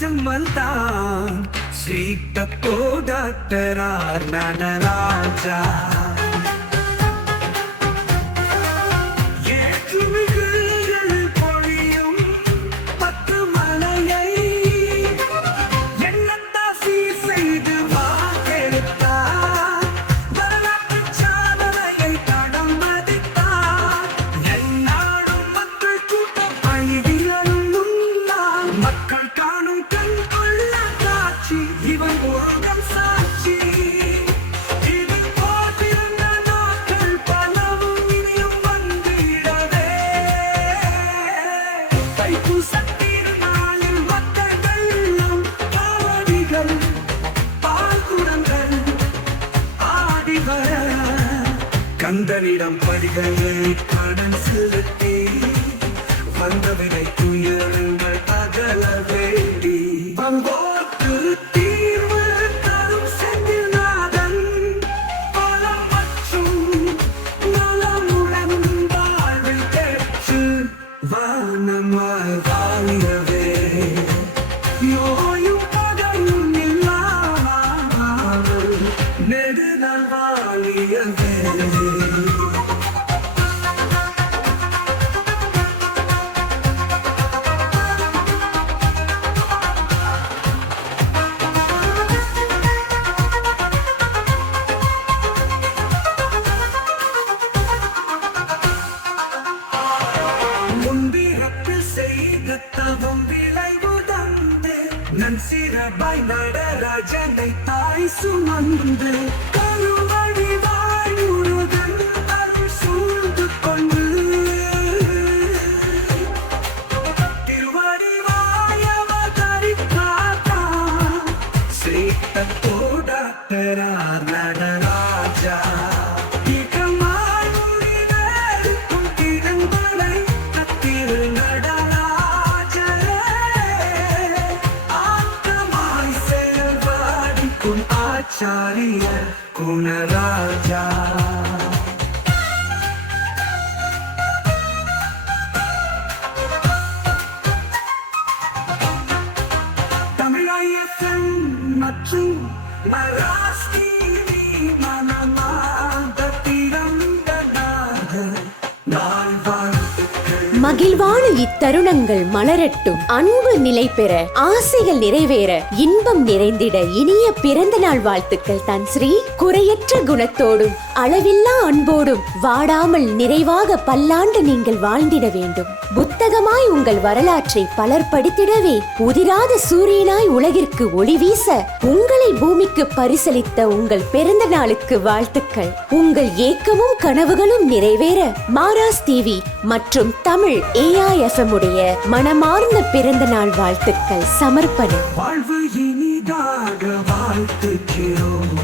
சுமந்தான் ஸ்ரீதப்போ doctor R Nataraja கந்தனிடம் படிகளை கடன் செலுத்தி வந்தவினை துயரங்கள் அகல வேண்டி பங்கோட்டு தீர்வு தரும் செந்தில்நாதன் பலம் மற்றும் நலமுடன் வாழ்வில் பெற்று வானமாய் வாழியவே நோயும் பகையும் இல்லாமல் நெடுநாள் வாழியவே சிறபாய் நடராஜனை தாய் சுமந்து கருவடிவாய் முருகன் அருள் சூழ்ந்து கொண்டு திருவடிவாய் அவதரித்தாத்தா ஸ்ரீதப்போ டாக்டர் ஆர் நடராஜா ஆச்சாரிய குணராஜா தமிழ் மற்றும் மராஸ்தி மகிழ்வான இத்தருணங்கள் மலரட்டும், அன்பு நிலை பெற, ஆசைகள் நிறைவேற, இன்பம் நிறைந்திட இனிய பிறந்த நாள் வாழ்த்துக்கள் தான் ஸ்ரீ. குறையற்ற குணத்தோடும் அளவில்லா அன்போடும் வாடாமல் நிறைவாக பல்லாண்டு நீங்கள் வாழ்ந்திட வேண்டும். புத்தகமாய் உங்கள் வரலாற்றை பலர் படித்திடவே உதிராத சூரியனாய் உலகிற்கு ஒளி வீச உங்களை பூமிக்கு பரிசளித்த உங்கள் பிறந்த நாளுக்கு வாழ்த்துக்கள். உங்கள் ஏக்கமும் கனவுகளும் நிறைவேற மாராஸ் டிவி மற்றும் தமிழ் AIFM உடைய மனமார்ந்த பிறந்த நாள் வாழ்த்துக்கள் சமர்ப்பணம். வாழ்வு இனிதாக வாழ்த்துக்கிறோம்.